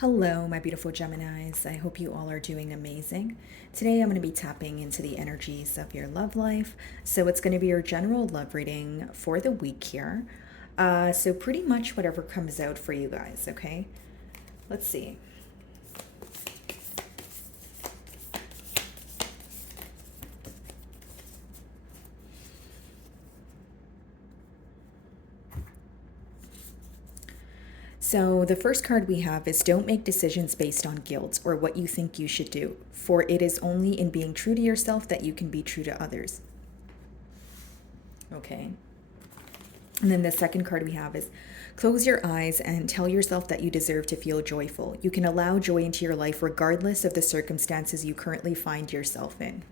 Hello, my beautiful Geminis. I hope you all are doing amazing. Today, I'm going to be tapping into the energies of your love life. So, it's going to be your general love reading for the week here. So, pretty much whatever comes out for you guys, okay? Let's see. So, the first card we have is don't make decisions based on guilt or what you think you should do, for it is only in being true to yourself that you can be true to others. Okay. And then the second card we have is close your eyes and tell yourself that you deserve to feel joyful. You can allow joy into your life regardless of the circumstances you currently find yourself in.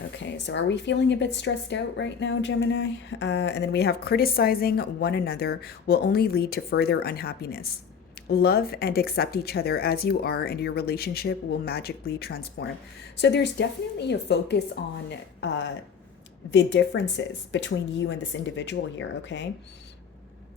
Okay, so are we feeling a bit stressed out right now, Gemini? And then we have criticizing one another will only lead to further unhappiness. Love and accept each other as you are, and your relationship will magically transform. So there's definitely a focus on the differences between you and this individual here, okay?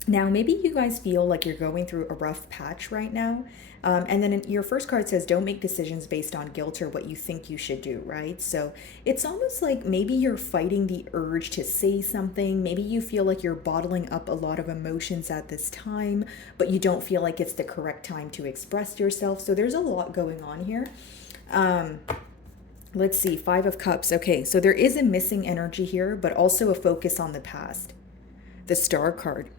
Now, maybe you guys feel like you're going through a rough patch right now. And then your first card says, don't make decisions based on guilt or what you think you should do, right? So it's almost like maybe you're fighting the urge to say something. Maybe you feel like you're bottling up a lot of emotions at this time, but you don't feel like it's the correct time to express yourself. So there's a lot going on here. Let's see, Five of Cups. Okay, so there is a missing energy here, but also a focus on the past. The Star card.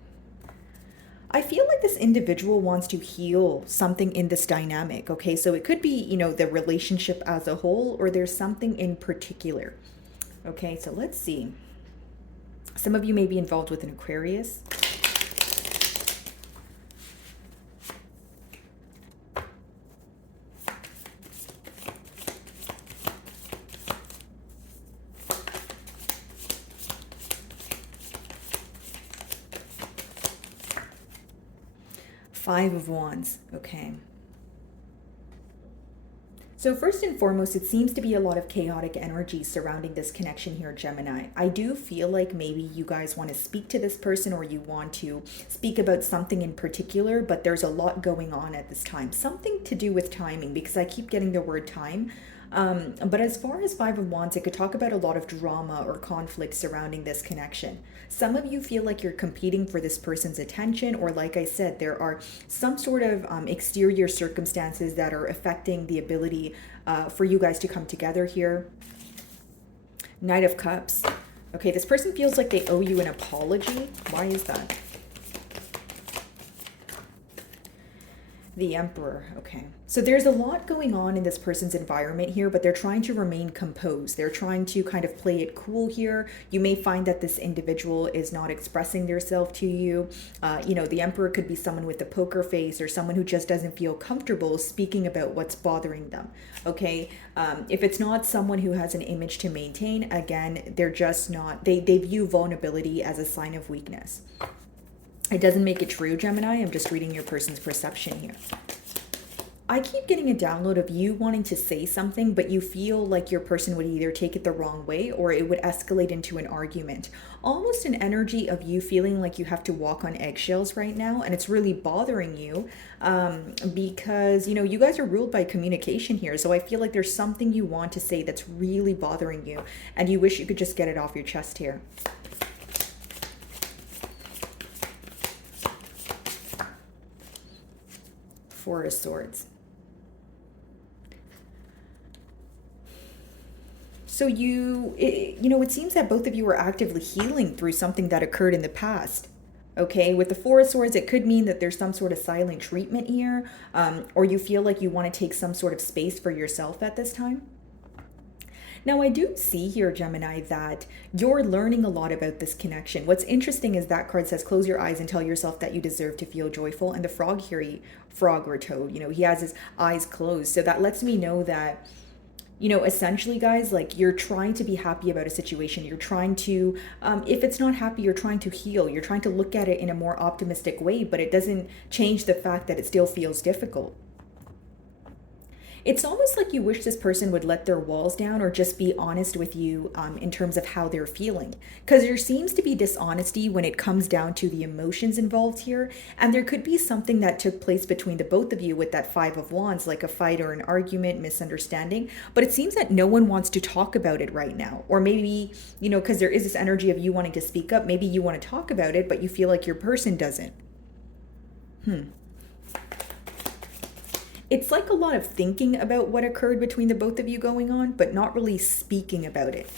I feel like this individual wants to heal something in this dynamic, okay? So it could be, the relationship as a whole, or there's something in particular. Okay, so let's see. Some of you may be involved with an Aquarius. Five of Wands, okay. So first and foremost, it seems to be a lot of chaotic energy surrounding this connection here, Gemini. I do feel like maybe you guys want to speak to this person or you want to speak about something in particular, but there's a lot going on at this time. Something to do with timing, because I keep getting the word time. But as far as Five of Wands, it could talk about a lot of drama or conflict surrounding this connection. Some of you feel like you're competing for this person's attention, or like I said, there are some sort of exterior circumstances that are affecting the ability for you guys to come together here. Knight of Cups. Okay, this person feels like they owe you an apology. Why is that? The Emperor, okay. So there's a lot going on in this person's environment here, but they're trying to remain composed. They're trying to kind of play it cool here. You may find that this individual is not expressing themselves to you. The Emperor could be someone with a poker face or someone who just doesn't feel comfortable speaking about what's bothering them, okay? If it's not someone who has an image to maintain, again, they're just not, they view vulnerability as a sign of weakness. It doesn't make it true, Gemini. I'm just reading your person's perception here. I keep getting a download of you wanting to say something, but you feel like your person would either take it the wrong way or it would escalate into an argument. Almost an energy of you feeling like you have to walk on eggshells right now, and it's really bothering you because, you guys are ruled by communication here. So I feel like there's something you want to say that's really bothering you, and you wish you could just get it off your chest here. Four of Swords. So it seems that both of you are actively healing through something that occurred in the past. Okay, with the Four of Swords, it could mean that there's some sort of silent treatment here, or you feel like you want to take some sort of space for yourself at this time. Now, I do see here, Gemini, that you're learning a lot about this connection. What's interesting is that card says, close your eyes and tell yourself that you deserve to feel joyful. And the frog here, frog or toad, he has his eyes closed. So that lets me know that, essentially, guys, like you're trying to be happy about a situation. You're trying to, if it's not happy, you're trying to heal. You're trying to look at it in a more optimistic way, but it doesn't change the fact that it still feels difficult. It's almost like you wish this person would let their walls down or just be honest with you in terms of how they're feeling. Because there seems to be dishonesty when it comes down to the emotions involved here. And there could be something that took place between the both of you with that Five of Wands, like a fight or an argument, misunderstanding. But it seems that no one wants to talk about it right now. Or maybe, because there is this energy of you wanting to speak up, maybe you want to talk about it, but you feel like your person doesn't. It's like a lot of thinking about what occurred between the both of you going on, but not really speaking about it.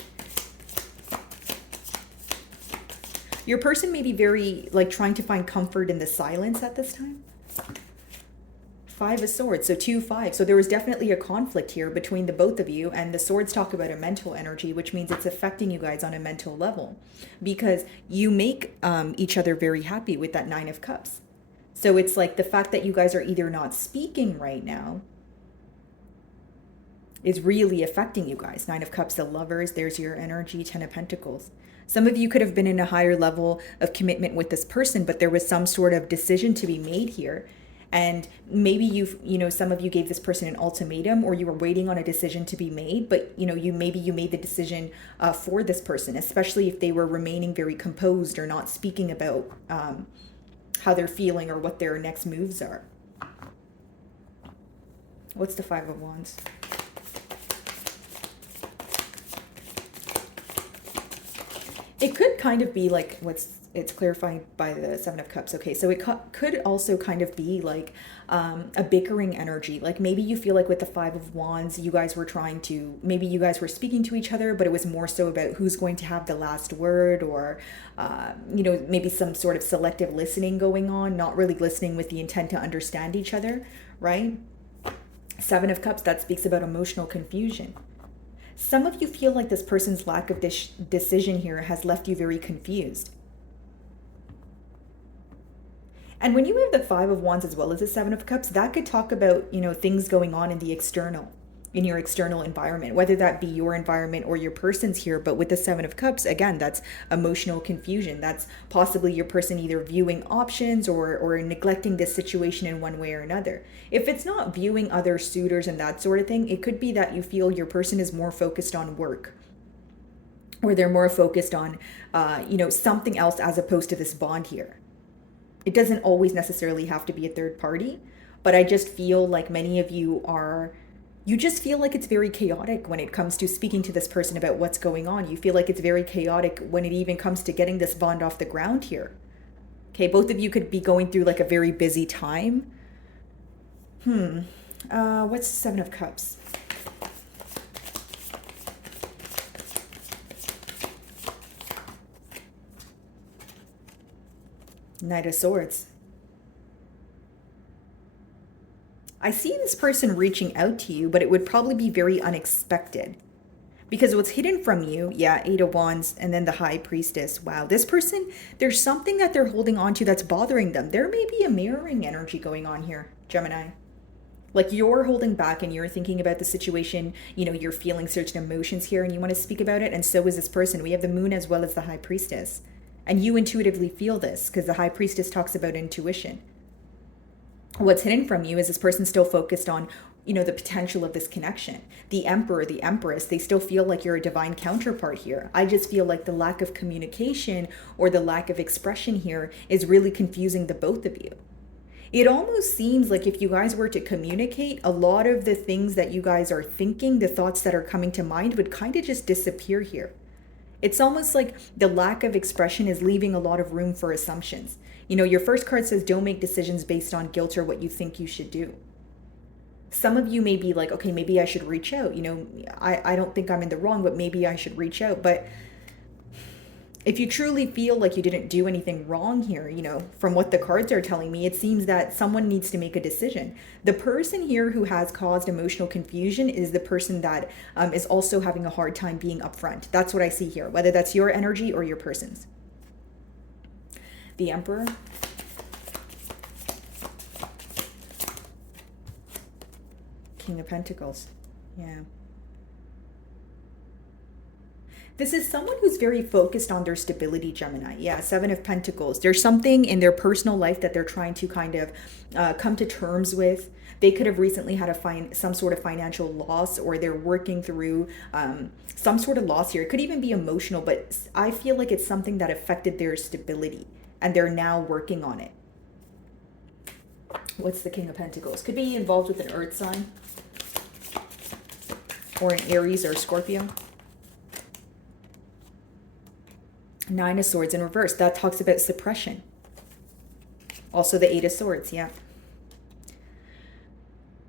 Your person may be very, like, trying to find comfort in the silence at this time. Five of Swords, so 2-5. So there was definitely a conflict here between the both of you, and the swords talk about a mental energy, which means it's affecting you guys on a mental level because you make each other very happy with that Nine of Cups. So it's like the fact that you guys are either not speaking right now is really affecting you guys. Nine of Cups, the Lovers, there's your energy, Ten of Pentacles. Some of you could have been in a higher level of commitment with this person, but there was some sort of decision to be made here. And maybe some of you gave this person an ultimatum, or you were waiting on a decision to be made, but you made the decision for this person, especially if they were remaining very composed or not speaking about how they're feeling or what their next moves are. What's the Five of Wands? It could kind of be like it's clarified by the Seven of Cups. Okay, so it could also kind of be like a bickering energy. Like maybe you feel like with the Five of Wands, maybe you guys were speaking to each other, but it was more so about who's going to have the last word, or, maybe some sort of selective listening going on, not really listening with the intent to understand each other, right? Seven of Cups, that speaks about emotional confusion. Some of you feel like this person's lack of decision here has left you very confused. And when you have the Five of Wands as well as the Seven of Cups, that could talk about, things going on in your external environment, whether that be your environment or your person's here. But with the Seven of Cups, again, that's emotional confusion. That's possibly your person either viewing options or neglecting this situation in one way or another. If it's not viewing other suitors and that sort of thing, it could be that you feel your person is more focused on work, or they're more focused on, something else as opposed to this bond here. It doesn't always necessarily have to be a third party, but I just feel like many of you just feel like it's very chaotic when it comes to speaking to this person about what's going on. You feel like it's very chaotic when it even comes to getting this bond off the ground here. Okay, both of you could be going through like a very busy time. What's the Seven of Cups? Knight of Swords. I see this person reaching out to you, but it would probably be very unexpected. Because what's hidden from you, Eight of Wands, and then the High Priestess. Wow, this person, there's something that they're holding on to that's bothering them. There may be a mirroring energy going on here, Gemini. Like you're holding back and you're thinking about the situation, you're feeling certain emotions here and you want to speak about it, and so is this person. We have the Moon as well as the High Priestess. And you intuitively feel this because the High Priestess talks about intuition. What's hidden from you is this person still focused on, the potential of this connection. The Emperor, the Empress, they still feel like you're a divine counterpart here. I just feel like the lack of communication or the lack of expression here is really confusing the both of you. It almost seems like if you guys were to communicate, a lot of the things that you guys are thinking, the thoughts that are coming to mind would kind of just disappear here. It's almost like the lack of expression is leaving a lot of room for assumptions. Your first card says don't make decisions based on guilt or what you think you should do. Some of you may be like, okay, maybe I should reach out. I don't think I'm in the wrong, but maybe I should reach out. But if you truly feel like you didn't do anything wrong here, from what the cards are telling me, it seems that someone needs to make a decision. The person here who has caused emotional confusion is the person that is also having a hard time being upfront. That's what I see here, whether that's your energy or your person's. The Emperor. King of Pentacles. Yeah. This is someone who's very focused on their stability, Gemini. Yeah, Seven of Pentacles. There's something in their personal life that they're trying to kind of come to terms with. They could have recently had some sort of financial loss, or they're working through some sort of loss here. It could even be emotional, but I feel like it's something that affected their stability, and they're now working on it. What's the King of Pentacles? Could be involved with an earth sign, or an Aries or Scorpio. Nine of Swords in reverse. That talks about suppression. Also the Eight of Swords, yeah.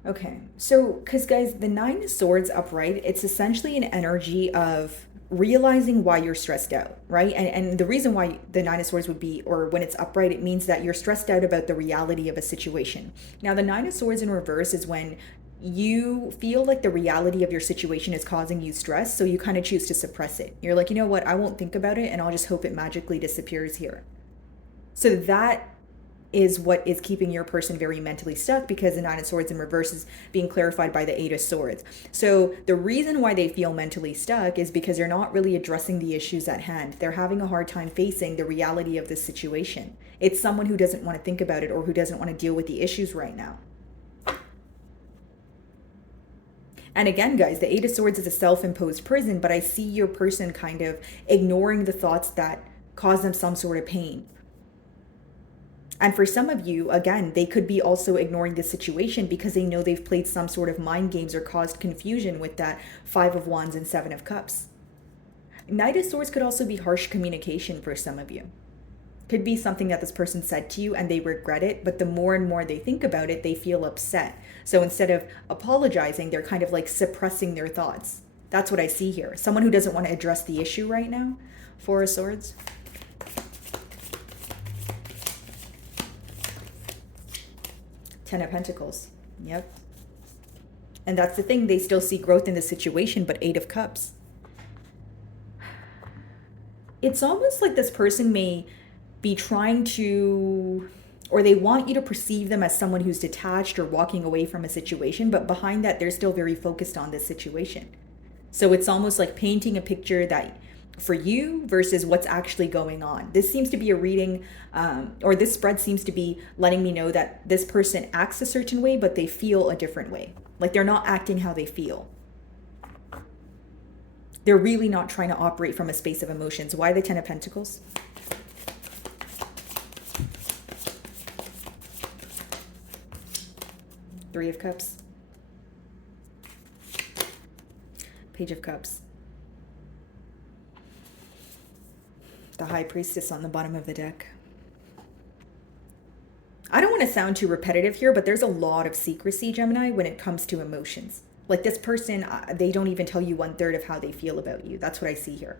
Okay, so, because guys, the Nine of Swords upright, it's essentially an energy of realizing why you're stressed out, right? And the reason why the Nine of Swords would be, or when it's upright, it means that you're stressed out about the reality of a situation. Now, the Nine of Swords in reverse is when you feel like the reality of your situation is causing you stress, so you kind of choose to suppress it. You're like, you know what, I won't think about it, and I'll just hope it magically disappears here. So that is what is keeping your person very mentally stuck, because the Nine of Swords in reverse is being clarified by the Eight of Swords. So the reason why they feel mentally stuck is because they're not really addressing the issues at hand. They're having a hard time facing the reality of the situation. It's someone who doesn't want to think about it, or who doesn't want to deal with the issues right now. And again, guys, the Eight of Swords is a self-imposed prison, but I see your person kind of ignoring the thoughts that cause them some sort of pain. And for some of you, again, they could be also ignoring the situation because they know they've played some sort of mind games or caused confusion with that Five of Wands and Seven of Cups. Knight of Swords could also be harsh communication for some of you. Could be something that this person said to you and they regret it, but the more and more they think about it, they feel upset. So instead of apologizing, they're kind of like suppressing their thoughts. That's what I see here. Someone who doesn't want to address the issue right now. Four of Swords. Ten of Pentacles. Yep. And that's the thing. They still see growth in the situation, but Eight of Cups. It's almost like this person may be trying to, or they want you to perceive them as someone who's detached or walking away from a situation, but behind that, they're still very focused on this situation. So it's almost like painting a picture that for you versus what's actually going on. This seems to be a reading, or this spread seems to be letting me know that this person acts a certain way, but they feel a different way. Like they're not acting how they feel. They're really not trying to operate from a space of emotions. Why the Ten of Pentacles? Three of Cups. Page of Cups. The High Priestess on the bottom of the deck. I don't want to sound too repetitive here, but there's a lot of secrecy, Gemini, when it comes to emotions. Like this person, they don't even tell you 1/3 of how they feel about you. That's what I see here.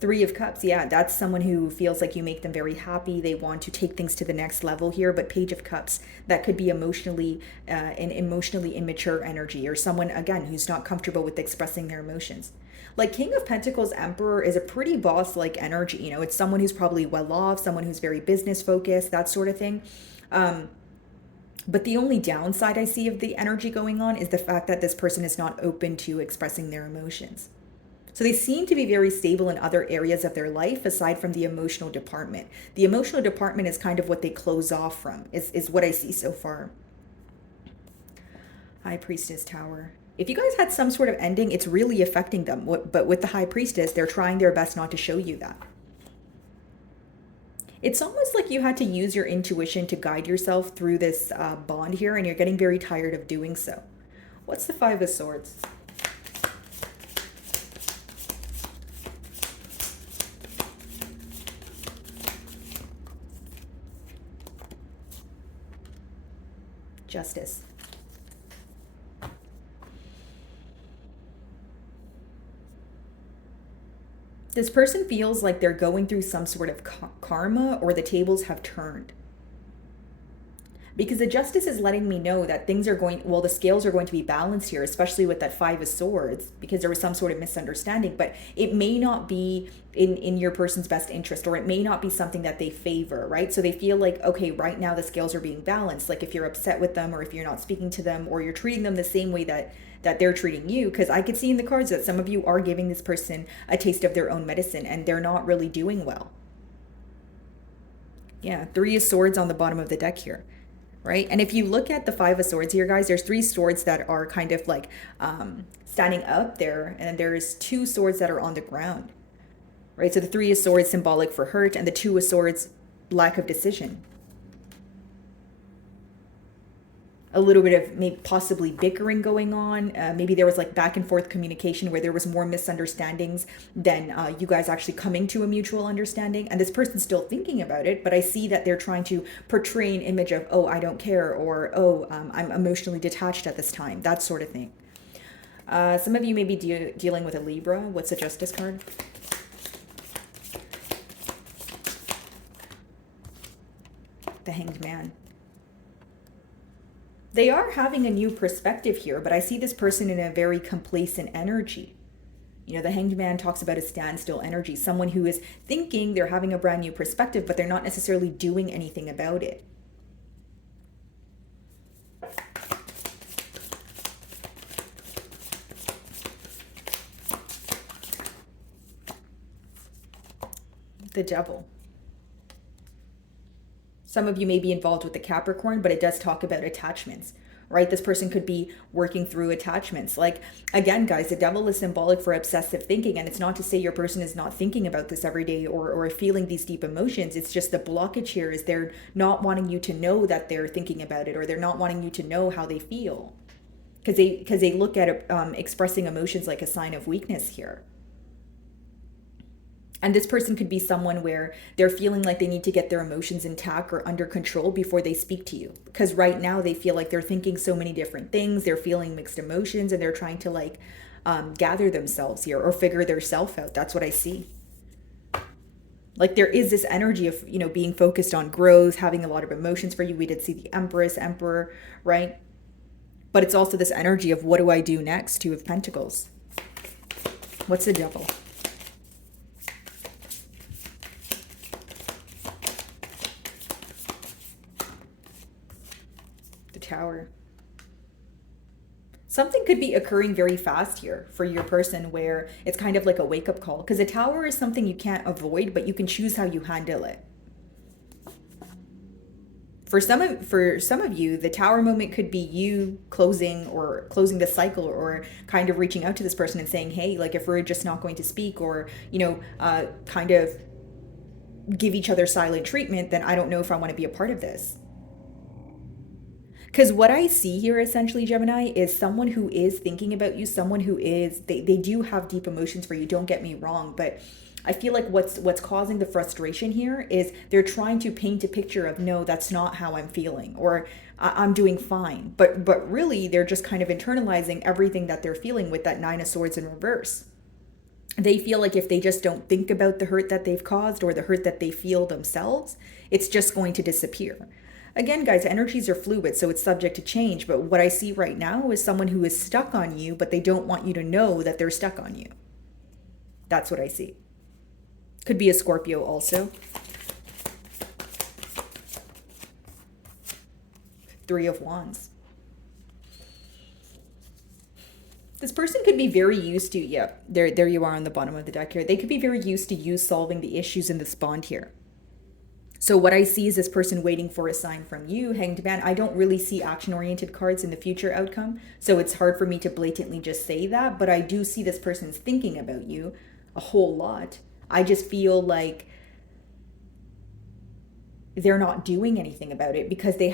Three of Cups, yeah, that's someone who feels like you make them very happy. They want to take things to the next level here. But Page of Cups, that could be emotionally, an emotionally immature energy, or someone, again, who's not comfortable with expressing their emotions. Like King of Pentacles Emperor is a pretty boss-like energy. You know, it's someone who's probably well off, someone who's very business focused, that sort of thing. But the only downside I see of the energy going on is the fact that this person is not open to expressing their emotions. So they seem to be very stable in other areas of their life aside from the emotional department. The emotional department is kind of what they close off from, is what I see so far. High Priestess Tower. If you guys had some sort of ending, it's really affecting them. But with the High Priestess, they're trying their best not to show you that. It's almost like you had to use your intuition to guide yourself through this bond here, and you're getting very tired of doing so. What's the Five of Swords? Justice. This person feels like they're going through some sort of karma, or the tables have turned. Because the justice is letting me know that things are going, well, the scales are going to be balanced here, especially with that five of swords, because there was some sort of misunderstanding. But it may not be in your person's best interest, or it may not be something that they favor, right? So they feel like, okay, right now the scales are being balanced. Like if you're upset with them, or if you're not speaking to them, or you're treating them the same way that they're treating you, because I could see in the cards that some of you are giving this person a taste of their own medicine and they're not really doing well. Yeah, three of swords on the bottom of the deck here, right? And if you look at the five of swords here, guys, there's three swords that are kind of like standing up there, and then there's two swords that are on the ground, right? So the three of swords symbolic for hurt, and the two of swords, lack of decision. A little bit of maybe possibly bickering going on. Maybe there was like back and forth communication where there was more misunderstandings than you guys actually coming to a mutual understanding. And this person's still thinking about it, but I see that they're trying to portray an image of, oh, I don't care, or oh, I'm emotionally detached at this time, that sort of thing. Some of you may be dealing with a Libra. What's the Justice card? The Hanged Man. They are having a new perspective here, but I see this person in a very complacent energy. You know, the Hanged Man talks about a standstill energy, someone who is thinking they're having a brand new perspective, but they're not necessarily doing anything about it. The Devil. Some of you may be involved with the Capricorn, but it does talk about attachments, right? This person could be working through attachments. Like, again, guys, the Devil is symbolic for obsessive thinking. And it's not to say your person is not thinking about this every day, or feeling these deep emotions. It's just the blockage here is they're not wanting you to know that they're thinking about it, or they're not wanting you to know how they feel. Because they look at expressing emotions like a sign of weakness here. And this person could be someone where they're feeling like they need to get their emotions intact or under control before they speak to you. Because right now they feel like they're thinking so many different things. They're feeling mixed emotions, and they're trying to like gather themselves here or figure their self out. That's what I see. Like there is this energy of, you know, being focused on growth, having a lot of emotions for you. We did see the Empress, Emperor, right? But it's also this energy of what do I do next? Two of Pentacles. What's the Devil? Tower. Something could be occurring very fast here for your person where it's kind of like a wake-up call, because a Tower is something you can't avoid, but you can choose how you handle it. For some of you, the Tower moment could be you closing the cycle, or kind of reaching out to this person and saying, hey, like if we're just not going to speak, or, you know, kind of give each other silent treatment, then I don't know if I want to be a part of this. Because what I see here essentially, Gemini, is someone who is thinking about you, someone who is, they do have deep emotions for you, don't get me wrong, but I feel like what's causing the frustration here is they're trying to paint a picture of, no, that's not how I'm feeling, or I'm doing fine. But really, they're just kind of internalizing everything that they're feeling with that Nine of Swords in reverse. They feel like if they just don't think about the hurt that they've caused, or the hurt that they feel themselves, it's just going to disappear. Again, guys, energies are fluid, so it's subject to change. But what I see right now is someone who is stuck on you, but they don't want you to know that they're stuck on you. That's what I see. Could be a Scorpio also. Three of Wands. This person could be very used to, yeah, there you are on the bottom of the deck here. They could be very used to you solving the issues in this bond here. So what I see is this person waiting for a sign from you, Hanged Man. I don't really see action-oriented cards in the future outcome, so it's hard for me to blatantly just say that, but I do see this person's thinking about you a whole lot. I just feel like they're not doing anything about it because they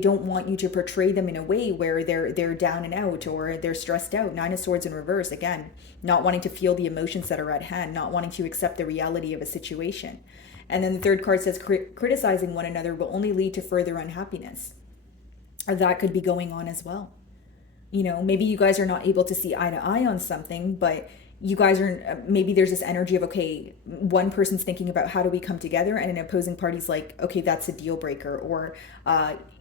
don't want you to portray them in a way where they're down and out, or they're stressed out. Nine of Swords in reverse, again, not wanting to feel the emotions that are at hand, not wanting to accept the reality of a situation. And then the third card says criticizing one another will only lead to further unhappiness. Or that could be going on as well. You know, maybe you guys are not able to see eye to eye on something, but you guys are, maybe there's this energy of, okay, one person's thinking about how do we come together, and an opposing party's like, okay, that's a deal breaker, or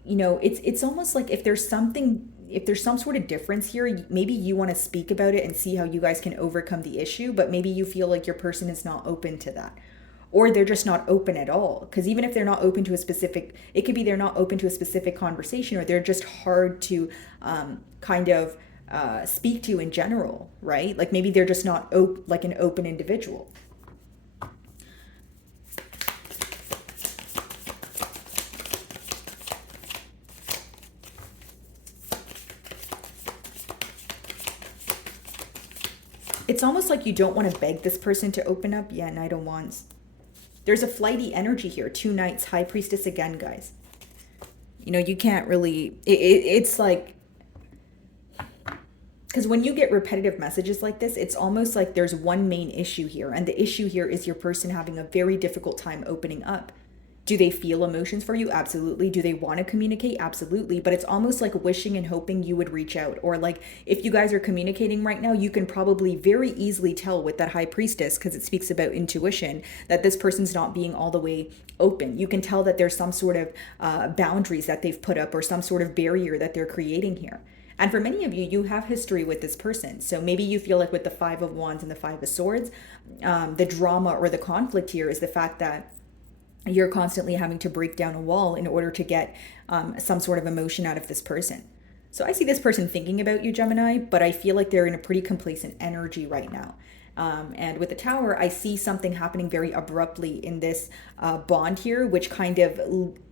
it's almost like if there's some sort of difference here, maybe you want to speak about it and see how you guys can overcome the issue, but maybe you feel like your person is not open to that. Or they're just not open at all. Because even if they're not open to a specific, it could be they're not open to a specific conversation, or they're just hard to kind of speak to in general, right? Like maybe they're just not like an open individual. It's almost like you don't want to beg this person to open up. Yeah, Knight of Wands. There's a flighty energy here. 2 knights, High Priestess again, guys. You can't really, it's like, because when you get repetitive messages like this, it's almost like there's one main issue here. And the issue here is your person having a very difficult time opening up. Do they feel emotions for you? Absolutely. Do they want to communicate? Absolutely. But it's almost like wishing and hoping you would reach out. Or like if you guys are communicating right now, you can probably very easily tell with that High Priestess, because it speaks about intuition, that this person's not being all the way open. You can tell that there's some sort of boundaries that they've put up, or some sort of barrier that they're creating here. And for many of you, you have history with this person. So maybe you feel like with the 5 of Wands and the 5 of Swords, the drama or the conflict here is the fact that you're constantly having to break down a wall in order to get some sort of emotion out of this person. So I see this person thinking about you, Gemini, but I feel like they're in a pretty complacent energy right now. And with the Tower, I see something happening very abruptly in this bond here, which kind of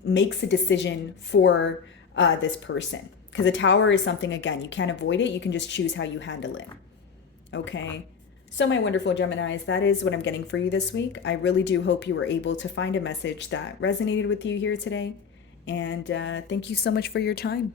makes a decision for this person. Because the Tower is something, again, you can't avoid it. You can just choose how you handle it. Okay. So my wonderful Geminis, that is what I'm getting for you this week. I really do hope you were able to find a message that resonated with you here today. And thank you so much for your time.